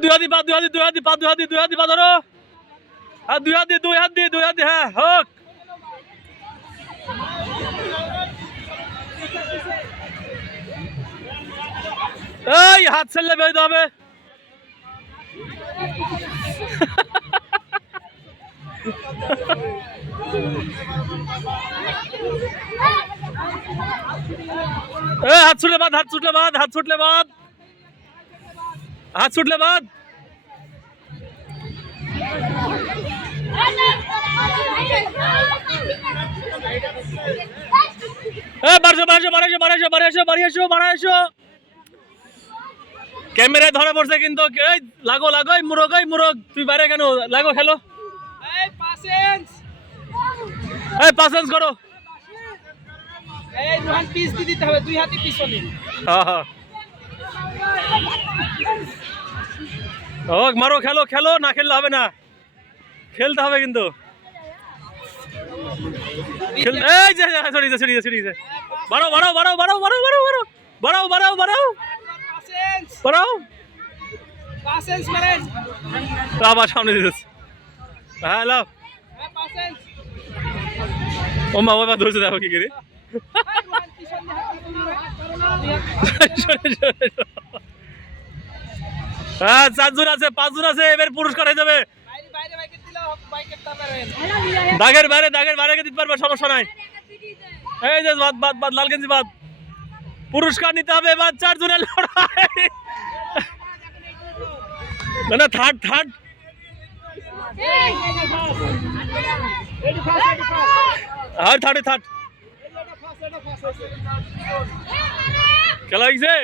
দুই হাতি পা, দুই হাতি, দুই হাতি পা, দুই হাতি, দুই হাতি পা ধরো। হ্যাঁ দুই হাতি, দুই হাতি, দুই হাতি, হ্যাঁ হোক। এই হাত ছেড়লে বেরোতে হবে। হাত ছুটলে বাদ, হাত ছুটলে বাদ, হাত ছুটলে বাদ, হাত ছুটলে বাদ। ক্যামেরায় ধরা পড়ছে কিন্তু। লাগো লাগো মুরগ, মুরগ তুই বাইরে কেন? লাগো খেলো, পাসেন্স করো। মারো, খেলো খেলো, না খেললে হবে না, খেলতে হবে কিন্তু। বাড়াও বাড়াও বাড়াও বাড়াও বাড়াও বাড়াও বাড়াও বাড়াও বাড়াও বাড়াও। আবার সামনে দিতেছে। হ্যাঁ লাও। ও মা বাবা ধরছে, দেখো কি করে। হ্যাঁ 4 জন আছে, 5 জন আছে, এবার পুরস্কার হয়ে যাবে। দাগের বাইরে, দাগের বাইরে দিতে পারবে, সমস্যা নাই। এই যে বাদ বাদ বাদ, লাল গেঞ্জি বাদ। পুরস্কার নিতে হবে এবার। 4 জনের লড়াই। না থার্ড, থার্ড। আর থার্ড, থার্ড খেলা হয়েছে।